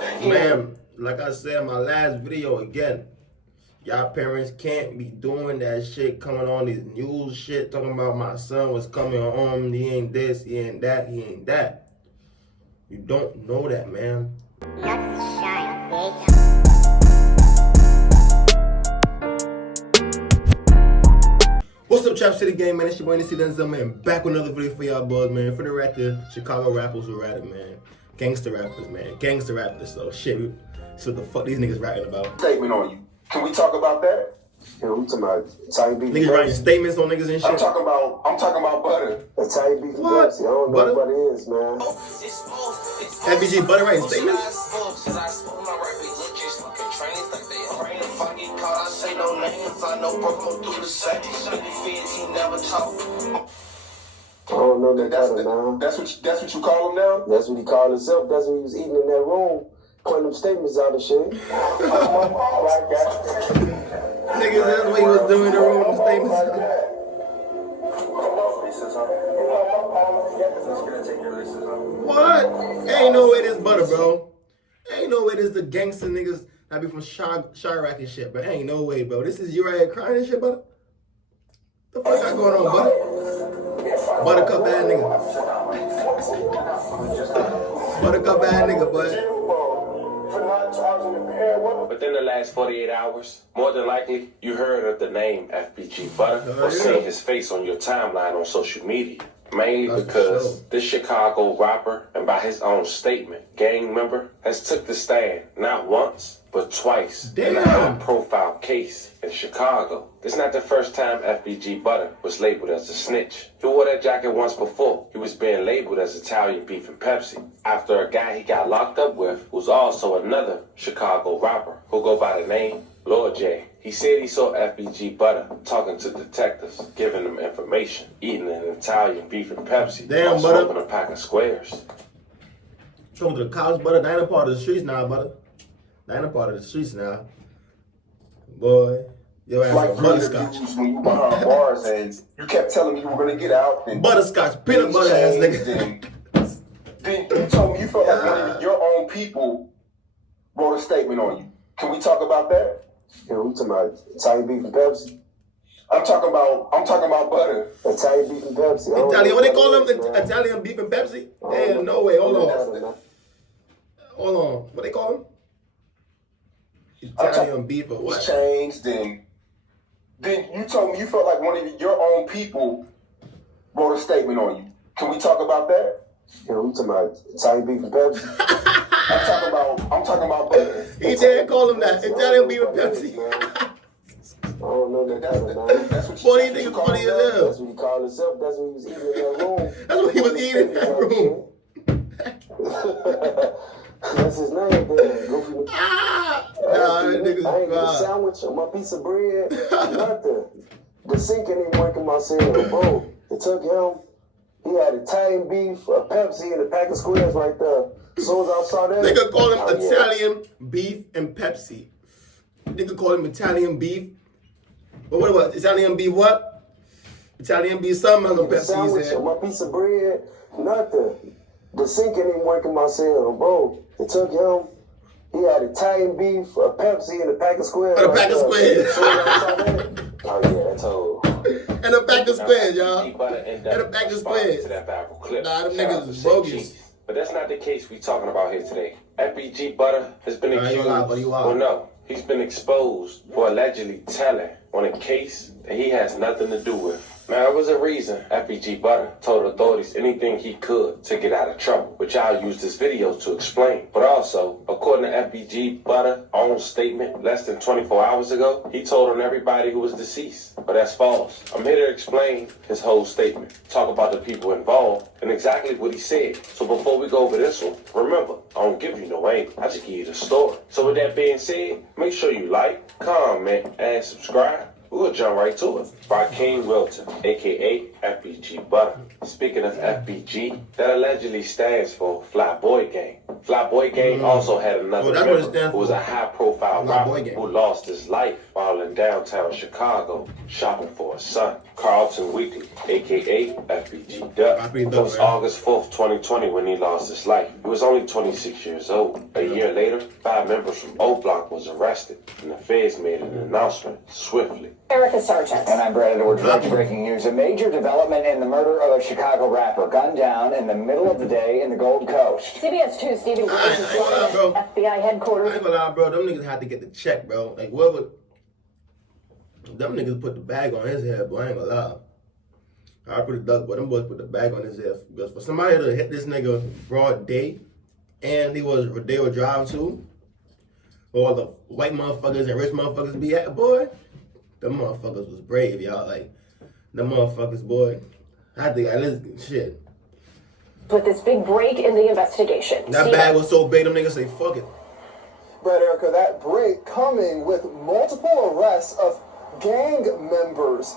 Man, like I said in my last video again, y'all parents can't be doing that shit, coming on these news shit, talking about my son was coming home, he ain't this, he ain't that, he ain't that. You don't know that, man. What's up, Trap City Gang, man? It's your boy, Danzel, man. Back with another video for y'all boys, man. For the record, Chicago rappers who rap it, man. Gangster rappers, man. Gangster rappers, so shit. So what the fuck these niggas rapping about? Statement on you. Can we talk about that? Yeah, we talking about Italian beef. Niggas writing statements on niggas and shit. I'm talking about butter. Italian beef. What? I don't know Butter? what it is, man. FBG Butta writing statements? I don't know that kind of now. That's what you call him now? That's what he called himself. That's what he was eating in that room, putting them statements out and shit. Niggas, that's what he was doing in the room, statements. What? Ain't no way this Butter, bro. Ain't no way this the gangster niggas that be from Chirac and shit, but ain't no way, bro. This is you right here crying and shit, Butter? The fuck got going on, Butter? Buttercup bad nigga. Buttercup bad nigga, bud. Within the last 48 hours, more than likely, you heard of the name FBG Butta or seen his face on your timeline on social media. Mainly because this Chicago rapper, and by his own statement, gang member, has took the stand not once, but twice in a high-profile case in Chicago. This is not the first time FBG Butta was labeled as a snitch. He wore that jacket once before. He was being labeled as Italian beef and Pepsi after a guy he got locked up with, who's also another Chicago rapper who go by the name Lord J. He said he saw FBG Butta talking to detectives, giving them information, eating an Italian beef and Pepsi, damn, while Butter. smoking a pack of squares. Talking to the cops, Butter. They ain't a part of the streets now, Butter. They ain't a part of the streets now. Boy, your ass Like like butterscotch. when you behind bars and you kept telling me you were gonna get out. And Butterscotch, peanut butter ass nigga. Then you told me you felt like one of your own people wrote a statement on you. Can we talk about that? Yeah, we talking about Italian beef and Pepsi. I'm talking about butter. Italian beef and Pepsi. Italian, what they call them? Italian beef and Pepsi? Hey, no way. Hold on. Hold on. What they call them? Italian beef or what? Changed and then you told me you felt like one of your own people wrote a statement on you. Can we talk about that? Yeah, we talking about Italian beef and Pepsi. I'm talking about butter. He didn't call them that. Italian beef and Pepsi. I don't know that kind of now. That's what Boy, you think it's funny as hell. That's what he called himself. That's what he was eating in that room. That's what he was eating in that room. That's his name, then. Goofy. Nah, that nigga's I ain't get a wild. sandwich or my piece of bread. Nothing. The sink ain't even working my cereal, bro. It took him. He had Italian beef, a Pepsi, and a pack of squares right there. As soon as I saw that, Nigga call him Italian beef and Pepsi. Nigga call him Italian beef. But what about Italian beef what? Italian beef something on Pepsi, sandwich he said. or my piece of bread. Nothing. The sink ain't even working my cereal, bro. It took him. He had Italian beef, a Pepsi, and a pack of squares. And a pack of squares. As soon as I saw that, oh yeah, that's all. And a pack of squares, y'all. And a pack of squares. To that viral clip. Nah, them Shout out niggas to is St. bogus. Cheese. But that's not the case we talking about here today. FBG Butta has been Nah, you accused. lie, buddy, you wild. Well, no, he's been exposed for allegedly telling on a case that he has nothing to do with. Now, there was a reason FBG Butta told authorities anything he could to get out of trouble, which I'll use this video to explain. But also, according to FBG Butta's own statement less than 24 hours ago, he told on everybody who was deceased. But that's false. I'm here to explain his whole statement, talk about the people involved, and exactly what he said. So before we go over this one, remember, I don't give you no angle, I just give you the story. So with that being said, make sure you like, comment, and subscribe. We'll jump right to it. By King Wilton, a.k.a. FBG Butta. Speaking of FBG, that allegedly stands for Fly Boy Gang. Flyboy Gang also had another that's what it member stands who was for. a high-profile Flyboy rapper Gang. who lost his life while in downtown Chicago shopping for his son. Carlton Weekly, a.k.a. FBG Duck. FBG It Duck, was man. August 4th, 2020 when he lost his life. He was only 26 years old. A year later, 5 members from O Block was arrested, and the feds made an announcement swiftly. Erica Sargent. And I'm Brad Edwards. Breaking news. A major development in the murder of a Chicago rapper gunned down in the middle of the day in the Gold Coast. CBS 2 Stephen Grace is lie, bro. at FBI headquarters. I ain't gonna lie, bro. Them niggas had to get the check, bro. Like, whoever. Them niggas put the bag on his head, bro. I ain't gonna lie. I put a duck, but them boys put the bag on his head. Because for somebody to hit this nigga broad day, and they were driving to, all the white motherfuckers and rich motherfuckers be at, boy, them motherfuckers was brave, y'all. Like, them motherfuckers, boy. I think, shit. With this big break in the investigation. That bag was so big, them niggas say, fuck it. Brett, Erica, that break coming with multiple arrests of gang members.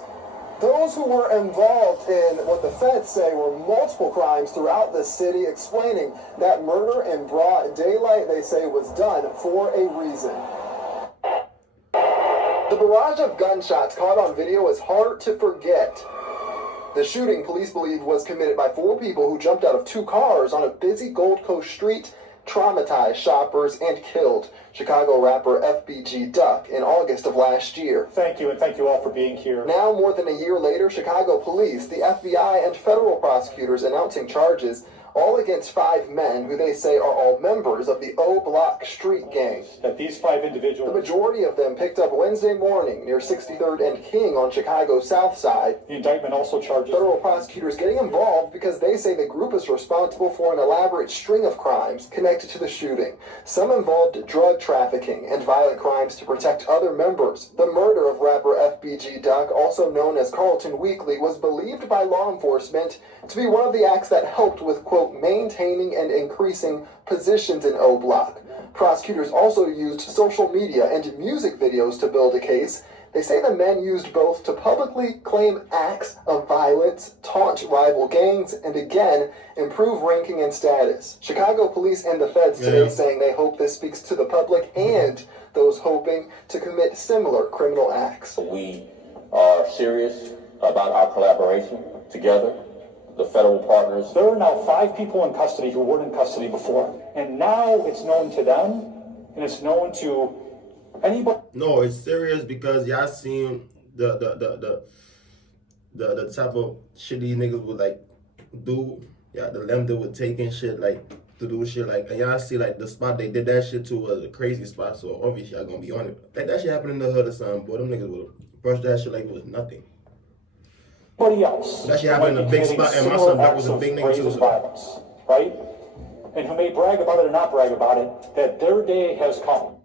Those who were involved in what the feds say were multiple crimes throughout the city, explaining that murder in broad daylight, they say, was done for a reason. The barrage of gunshots caught on video is hard to forget. The shooting, police believe, was committed by 4 people who jumped out of 2 cars on a busy Gold Coast street, traumatized shoppers, and killed Chicago rapper FBG Duck in August of last year. Thank you, and thank you all for being here. Now, more than a year later, Chicago police, the FBI, and federal prosecutors announcing charges all against 5 men who they say are all members of the O Block street gang. That these 5 The individuals, majority of them picked up Wednesday morning near 63rd and King on Chicago's south side. the indictment also charges Federal prosecutors getting involved because they say the group is responsible for an elaborate string of crimes connected to the shooting. Some involved drug trafficking and violent crimes to protect other members. The murder of rapper FBG Duck, also known as Carlton Weekly, was believed by law enforcement to be one of the acts that helped with, quote, maintaining and increasing positions in O Block. Prosecutors also used social media and music videos to build a case. They say the men used both to publicly claim acts of violence, taunt rival gangs, and again, improve ranking and status. Chicago police and the feds today saying they hope this speaks to the public and those hoping to commit similar criminal acts. We are serious about our collaboration together. The federal partners. there are now 5 people in custody who weren't in custody before. And now it's known to them, and it's known to anybody. No, it's serious because y'all seen the type of shit these niggas would like do. Yeah, the lender would take and shit like to do shit like, and y'all see like the spot they did that shit to was a crazy spot. So obviously y'all gonna be on it. Like that shit happened in the hood or something, boy. Them niggas would brush that shit like it was nothing. Anybody else That shit who happened might in a be big committing spot, and my similar son, that acts was a of big nigga brazen too, so. violence, right? And who may brag about it or not brag about it, that their day has come.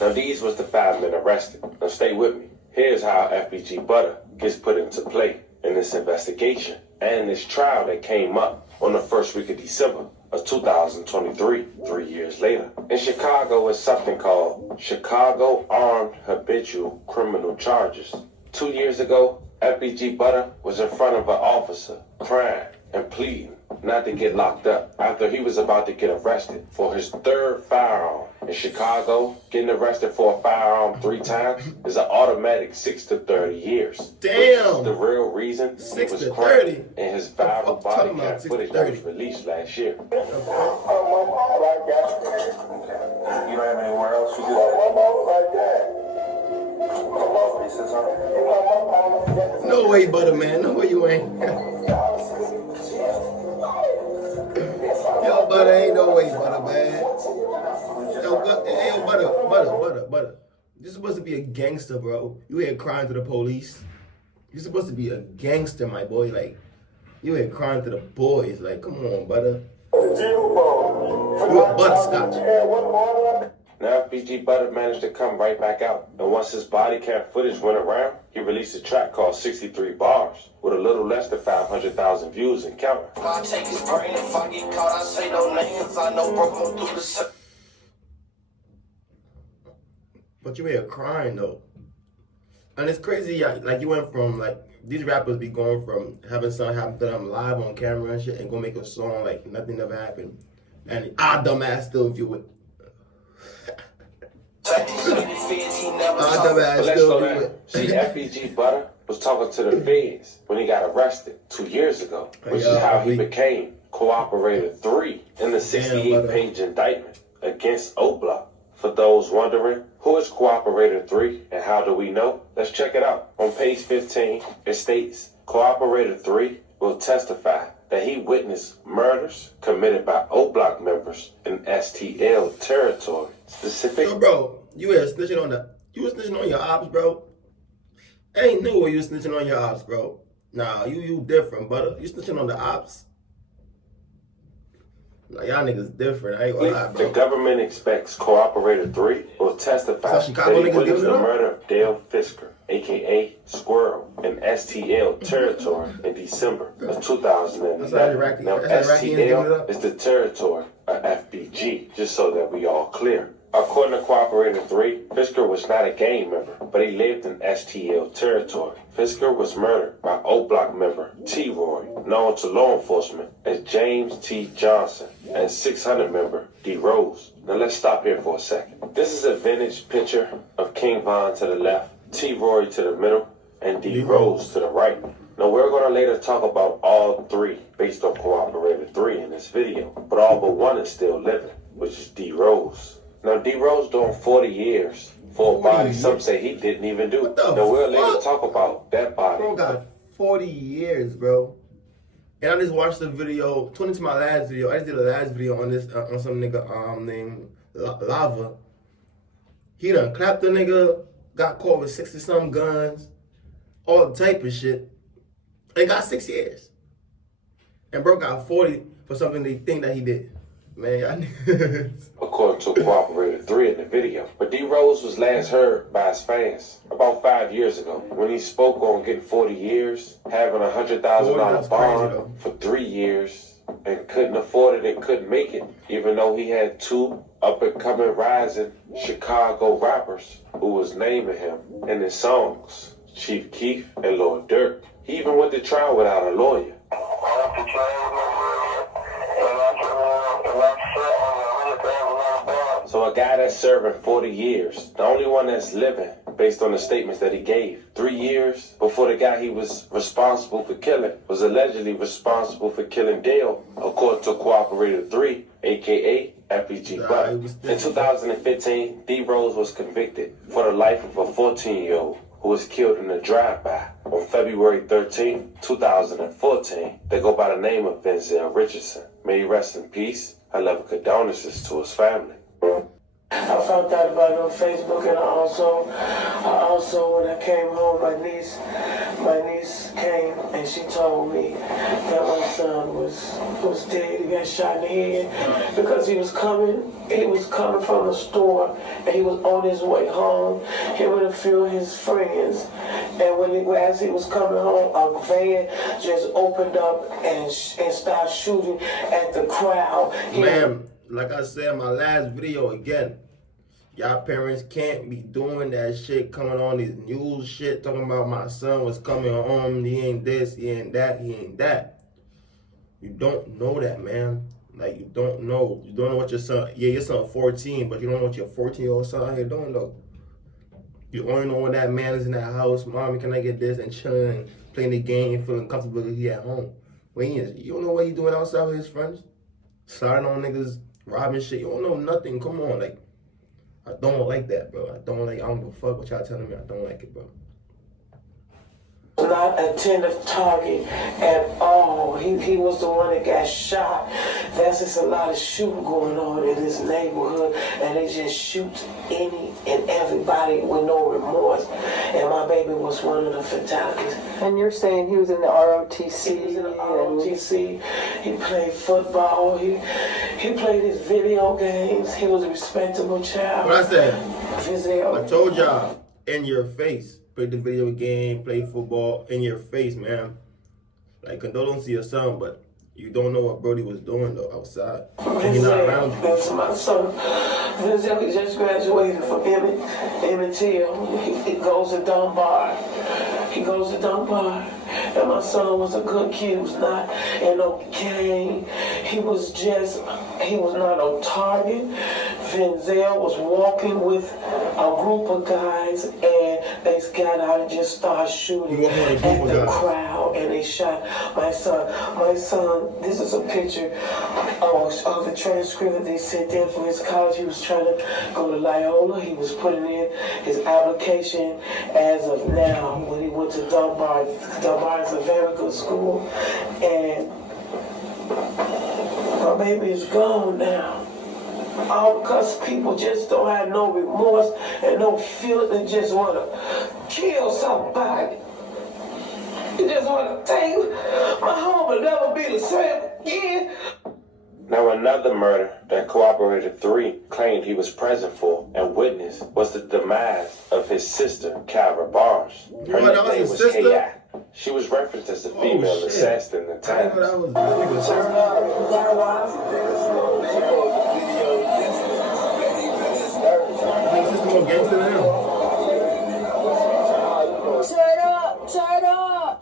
Now these was the 5 men arrested. Now stay with me. Here's how FBG Butta gets put into play in this investigation and this trial that came up on the first week of December of 2023, 3 years later. In Chicago, it's something called Chicago Armed Habitual Criminal Charges. 2 years ago, FBG Butta was in front of an officer, crying and pleading not to get locked up after he was about to get arrested for his 3rd firearm. In Chicago, getting arrested for a firearm 3 times is an automatic 6 to 30 years. Damn! Which is the real reason 6 he was to crying 30? in his viral body Talking cam about 6 to footage that 30. was released last year. You don't have anywhere else to do that? No way, Butter, man. No way you ain't. Yo, Butter, ain't no way, Butter, man. Yo, Butter. You're supposed to be a gangster, bro. You here crying to the police. You're supposed to be a gangster, my boy. Like, you here crying to the boys. Like, come on, Butter. You a butterscotch. Now FBG Butta managed to come right back out, and once his body cam footage went around, he released a track called 63 Bars, with a little less than 500,000 views and counting. I take his brain if I get caught, I say no names, I know broke on through the But you here crying, though. And it's crazy, like you went from, like, these rappers be going from having something happen to them live on camera and shit and go make a song like nothing ever happened. And our dumbass still view it. Our dumbass Let's still go view there. it. See, FBG Butta was talking to the feds when he got arrested 2 years ago, which is how he became Cooperator 3 in the 68-page indictment against Opps. For those wondering, who is Cooperator 3 and how do we know? Let's check it out. On page 15, it states, Cooperator 3 will testify that he witnessed murders committed by Opps members in STL territory. Specific. Yo, bro, you were snitching on your ops, bro. Ain't no way you snitching on your ops, bro. Nah, you different, brother. You snitching on the ops. Like, y'all niggas different. I ain't gonna lie, bro. The government expects Cooperator 3 will testify that he witnessed the murder of Dale Fisker, a.k.a. Squirrel, in STL territory in December of 2011. Now, STL is the territory of FBG, just so that we all clear. According to Cooperator 3, Fisker was not a gang member, but he lived in STL territory. Fisker was murdered by Opps member T-Roy, known to law enforcement as James T. Johnson, and 600 member D. Rose. Now let's stop here for a second. This is a vintage picture of King Von to the left, T-Roy to the middle, and D. Rose to the right. Now we're going to later talk about all three based on Cooperator 3 in this video, but all but one is still living, which is D. Rose. Now, D. Rose doing 40 years for a body some say he didn't even do. Now, we'll later talk about that body. Bro got 40 years, bro. And I just watched the video, 20 to my last video. I just did a last video on this, on some nigga named Lava. He done clapped the nigga, got caught with 60-some guns, all type of shit. And got 6 years. And bro got 40 for something they think that he did. Man, y'all niggas. According to Cooperator 3 in the video. But D. Rose was last heard by his fans about 5 years ago when he spoke on getting 40 years, having a $100,000 bond for 3 years, and couldn't afford it and couldn't make it, even though he had two up-and-coming rising Chicago rappers who was naming him in his songs, Chief Keef and Lord Durk. He even went to trial without a lawyer. So a guy that's serving 40 years, the only one that's living, based on the statements that he gave, 3 years before the guy he was responsible for killing was allegedly responsible for killing Dale, according to Cooperator 3, a.k.a. FBG Butta. In 2015, D. Rose was convicted for the life of a 14-year-old who was killed in a drive-by on February 13, 2014. They go by the name of Benzel Richardson. May he rest in peace. I love condolences to his family. I found out about it on Facebook, and I also when I came home, my niece came and she told me that my son was dead. He got shot in the head because he was coming from the store and he was on his way home. Him and a few of his friends, and as he was coming home, a van just opened up and started shooting at the crowd. Man, like I said in my last video again, y'all parents can't be doing that shit, coming on these news shit, talking about my son was coming home, he ain't this, he ain't that, he ain't that. You don't know that, man. Like, you don't know. You don't know what your son, your son 14, but you don't know what your 14-year-old son out here doing, though. You only know when that man is in that house, mommy, can I get this, and chilling and playing the game, feeling comfortable because he at home. When he is, you don't know what he doing outside with his friends, sliding on niggas, robbing shit. You don't know nothing. Come on, like, I don't like that, bro. I don't give a fuck what y'all telling me. I don't like it, bro. Not a tentative target at all. He was the one that got shot. There's just a lot of shooting going on in this neighborhood, and they just shoot any and everybody with no remorse. And my baby was one of the fatalities. And you're saying he was in the ROTC? He was in the ROTC. He played football. He played his video games. He was a respectable child. What I said? I told y'all, in your face. Play the video game, play football, in your face, man. Like, condolences to your son, but You don't know what Brody was doing though outside. He's not around you. That's my son. Benzel just graduated from M&T. He goes to Dunbar. He goes to Dunbar. And my son was a good kid. He was not in no gang. He was not on target. Benzel was walking with a group of guys, and they got out and just started shooting at the crowd, and they shot my son. My son, this is a picture of the transcript that they sent in from his college. He was trying to go to Loyola. He was putting in his application as of now when he went to Dunbar. Dunbar is a very good school, and my baby is gone now. All because people just don't have no remorse and no feeling. They just want to kill somebody. They just want to take my home will never be the same again. Now another murder that Cooperator 3 claimed he was present for and witnessed was the demise of his sister, Kyra Barnes. Her nickname was K.I. She was referenced as a female assassin in the times. Turn up!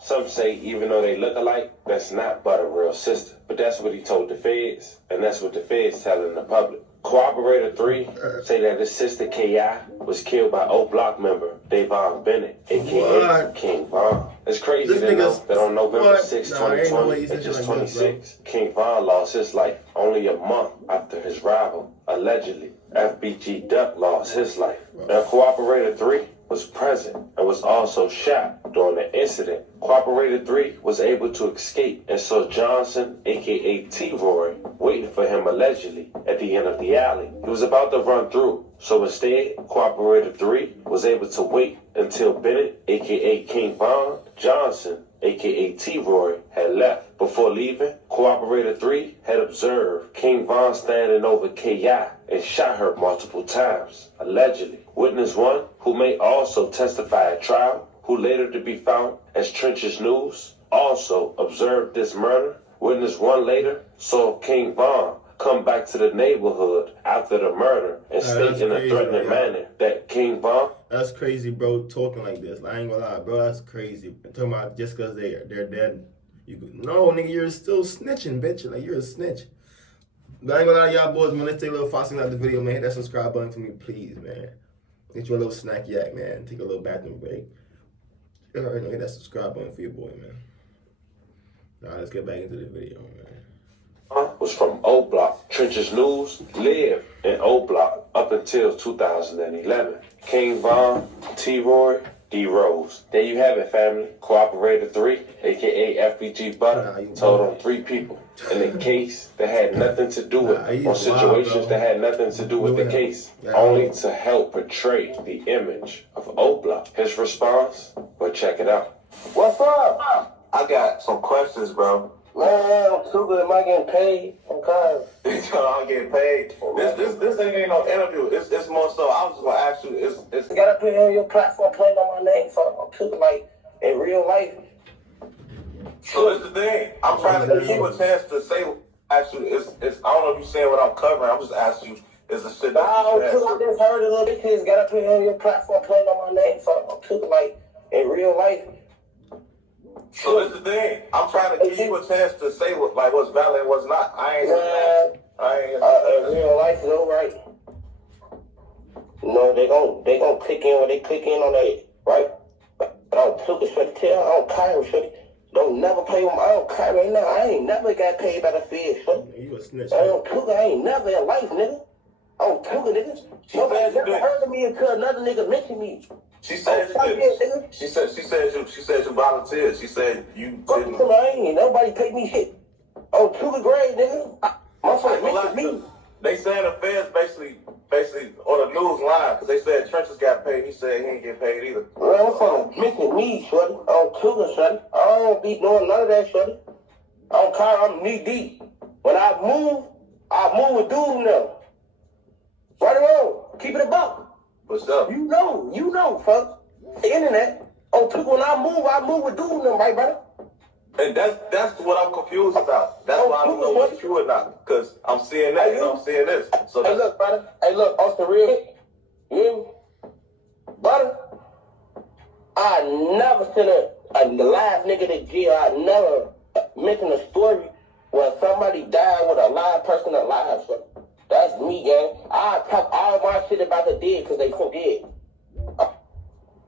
Some say even though they look alike, that's not but a real sister. But that's what he told the feds, and that's what the feds telling the public. Cooperator 3 say that his sister K.I. was killed by O Block member Davon Bennett, a.k.a. King Von. It's crazy to know that on November 6, 2020, at just 26, King Von lost his life only a month after his rival, allegedly, FBG Duck lost his life. Now, Cooperator 3 was present and was also shot during the incident. Cooperator 3 was able to escape and saw Johnson, aka T-Roy, waiting for him allegedly at the end of the alley. He was about to run through, so instead, Cooperator 3 was able to wait until Bennett, aka King Von, Johnson, aka T-Roy, had left. Before leaving, Cooperator 3 had observed King Von standing over K.I. and shot her multiple times, allegedly. Witness 1, who may also testify at trial, who later to be found as Trench's News, also observed this murder. Witness 1 later saw King Von come back to the neighborhood after the murder and state in a threatening manner that King Von... That's crazy, bro, talking like this. I ain't gonna lie, bro, that's crazy. I'm talking about just because they're dead. No, nigga, you're still snitching, bitch. Like, you're a snitch. But I ain't gonna lie, y'all boys, man, let's take a little foxing out the video, man. Hit that subscribe button for me, please, man. Get you a little snack yak, man. Take a little bathroom break. You already know, hit that subscribe button for your boy, man. Alright, let's get back into the video, man. Was from O Block. Trench's News lived in O Block up until 2011. King Von, T-Roy, D Rose. There you have it, family. Cooperator 3, aka FBG Butta, told on 3 people in a case that had nothing to do with, or situations that had nothing to do with the case, only to help portray the image of O Block. His response? Well, check it out. What's up? I got some questions, bro. Man, I'm too good. Am I getting paid? I'm kind of. I'm getting paid. This ain't no interview. It's more so. I was just gonna ask you. It's You gotta put on your platform playing on my name for like in real life. So this is the thing. I'm trying to give you a chance to say. Actually, it's. I don't know if you're saying what I'm covering. I'm just asking you. Is the shit that I just heard a little bit. You gotta put on your platform playing on my name for like in real life. So this is the thing. I'm trying to give you a chance to say what's valid and what's not. In real life is alright. No, they gon' click in when they click in on that, right? But I don't took it for the tail. I don't care for it. Don't never play with me. I don't care right now. I ain't never got paid by the feds. You a snitch. I don't took it. I ain't never in life, nigga. I don't took it, nigga. Nobody never heard of me until another nigga mentioned me. She said you did. She said you volunteered. She said you didn't. Ain't nobody paid me shit. Oh, took a grade, nigga. Motherfucker mentioned me. They saying the feds basically on the news line because they said Trench's got paid. He said he ain't get paid either. Well, motherfucker mentioned me, shorty. I don't took it, shorty. I don't be doing none of that, shorty. I don't care. I'm knee deep. When I move with dude now. Right or wrong? Keep it a buck. What's up? You know, folks. The internet. Oh, when I move with dude now, right, brother? And that's what I'm confused about. That's why I don't know what's true or not. Because I'm seeing that and I'm seeing this. So hey, look, brother. Hey, look, on the real, you hear me? Brother, I never seen a live nigga to jail. I never mentioned a story where somebody died with a live person alive. So that's me, gang. I talk all my shit about the dead because they so dead.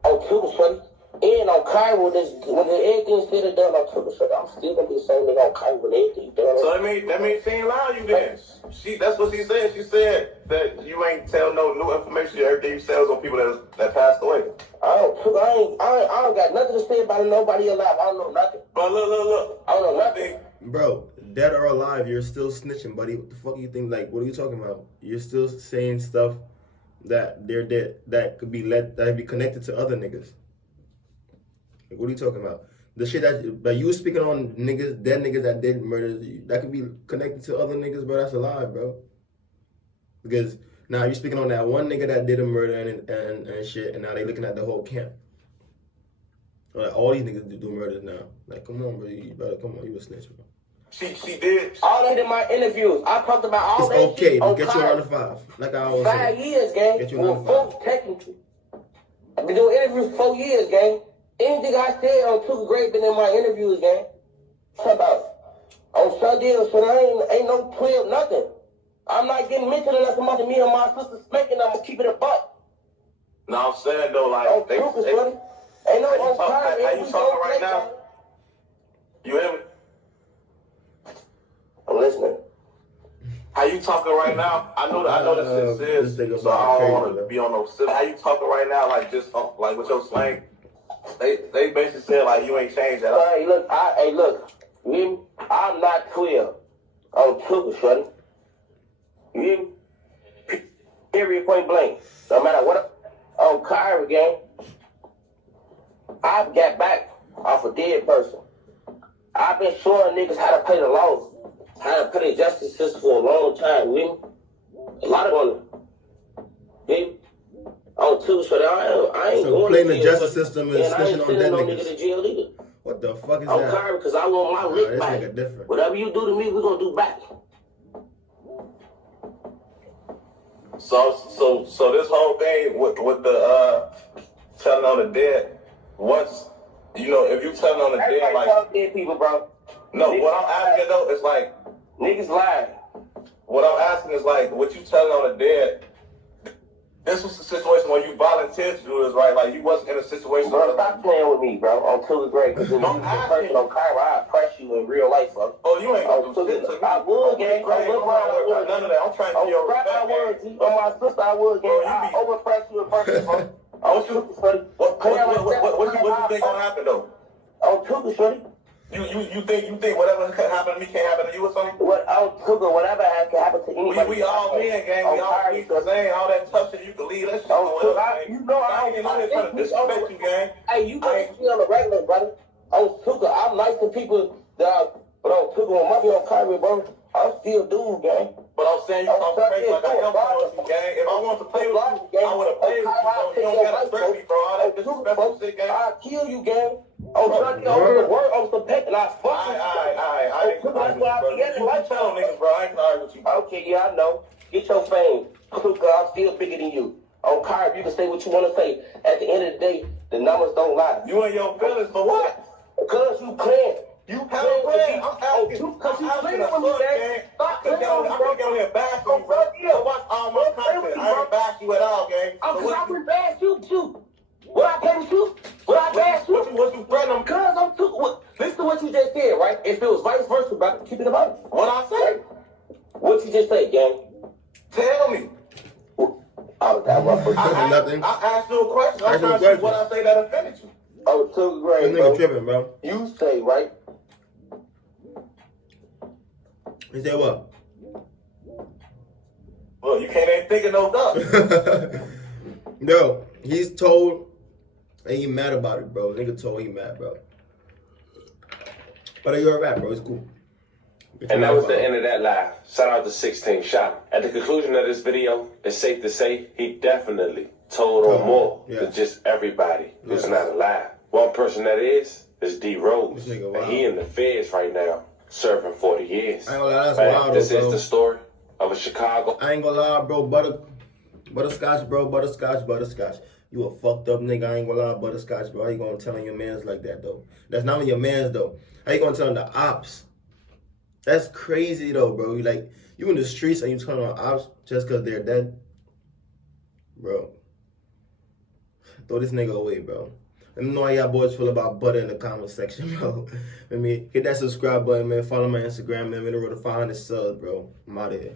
On Tuba, shorty. And on Cairo, when everything's said and done on Tuba, shorty, I'm still gonna be the same nigga on Cairo when everything's done. So that means she ain't lying you then. That's what she said. She said that you ain't tell no new information. Everything you said was on people that passed away. I don't got nothing to say about nobody alive. I don't know nothing. But look. I don't know nothing. Bro, dead or alive, you're still snitching, buddy. What the fuck you think? Like, what are you talking about? You're still saying stuff that they're dead, that could be connected to other niggas. Like, what are you talking about? The shit that you speaking on niggas, dead niggas that did murder, that could be connected to other niggas, bro. That's alive, bro. Because now you're speaking on that one nigga that did a murder and shit, and now they looking at the whole camp. Like, all these niggas do murders now. Like, come on, bro. You better come on. You a snitch, bro. She did. All that in my interviews. I talked about all it's that okay. shit. Get you around the 5. Like I always say. 5 years, gang. Get you around the 5. Technically. I've been doing interviews for 4 years, gang. Anything I said on Tuka Great been in my interviews, gang. Talk about on Sunday or so ain't no 12, nothing. I'm not getting mentioned unless I'm me and my sister smacking. I'm gonna keep it a buck. No, I'm saying though, like on Tuka, buddy. Ain't no on time. How you talking right now? You hear me? I'm listening. How you talking right now? I know this shit serious, so I don't want to be on no silly. How you talking right now, like just like with your slang? They basically said like you ain't changed at all. Hey, look, you hear me? I'm not 12 on Tuka, shorty. You hear me? Period, point blank. No matter what, on Kyrie game, I've got back off a dead person. I've been showing niggas how to pay the laws, how to pay the justice system for a long time, you hear me? A lot of them. You hear me? On Tuka, so I ain't so going playing to the justice system and snitching on dead nigga to jail either. What the fuck is I'm that? tired because I want my lick back. This nigga different. Whatever you do to me, we're gonna do back. So this whole thing with the telling on the dead, once you know if you telling on the dead, like dead people, bro. No, niggas what I'm asking though is like niggas lying. What I'm asking is like what you telling on the dead. This was the situation where you volunteered to do this, right? Like you wasn't in a situation. Bro, stop playing with me, bro. On Tuka Great, because if you was a person on Cairo, I press you in real life, bro. Oh, you ain't gonna do shit to me. I would, gang. I would. None of that. I'm trying to get your respect. I would, G. On my sister, I would, gang. I overpress you in person, bro. On Tuka, shorty. What you think gonna happen though? On Tuka, shorty. You think whatever can happen to me can't happen to you or something? Whatever can happen to anybody. We all men, gang. We all men. All that tough shit, you can leave that shit on us. You know I ain't trying to disrespect you, gang. Hey, you can see on the regular, brother. On Tuka, I'm nice to people but on Tuka, when my be on Kyrie, bro, I'm still dude, gang. But I'm saying you talking crazy like I am playing with you, gang. If I want to play with you, I would have played with you, bro. You don't gotta threaten me, bro. All that disrespectful shit, gang. I'll kill you, gang. On Sunday, on the word, on some pet, and I fuck you. I ain't gonna argue with you, bro. You tell them niggas, bro. I ain't gonna argue with you, bro. Okay, yeah, I know. Get your fame. Tuka, I'm still bigger than you. On Kyrie, you can say what you want to say. At the end of the day, the numbers don't lie. You and your feelings for what? Because you playing. You playing with me. I'm asking a fuck, gang. Stop playing with me, I'm gonna get on here and bash you, bro. So watch all my content. I ain't bash you at all, gang. Because I would bash you, too. What I pay with you? What I bash you? What you threatening? Because I'm too. Listen to what you just said, right? If it was vice versa, brother, keep it about it. What I say? What you just say, gang? Tell me. I asked you a question. I'm trying to see what I say that offended you. Oh, Tuka Great, bro. Nigga tripping, bro. You say, right? He said what? Well, you can't even think of no duck. No, he's told and he mad about it, bro. Nigga told he mad, bro. But you're a rap, bro. It's cool. And that was the end of that live. Shout out to 16 Shot. At the conclusion of this video, it's safe to say he definitely told on more than just everybody who's not alive. One person that is is D Rose. This nigga And wild. he in the feds right now, serving 40 years. I ain't gonna lie, that's Man, wild, this though, is bro. the story of a Chicago. I ain't gonna lie, bro. Butterscotch, bro. Butterscotch. You a fucked up nigga. I ain't gonna lie, Butterscotch, bro. How you gonna tell on your mans like that, though? That's not on your mans, though. How you gonna tell on the ops? That's crazy, though, bro. You in the streets and you telling on ops just because they're dead? Bro. Throw this nigga away, bro. Let me know how y'all boys feel about Butter in the comment section, bro. Let me hit that subscribe button, man. Follow my Instagram, man. I'm in the road to 500 subs, bro. I'm out of here.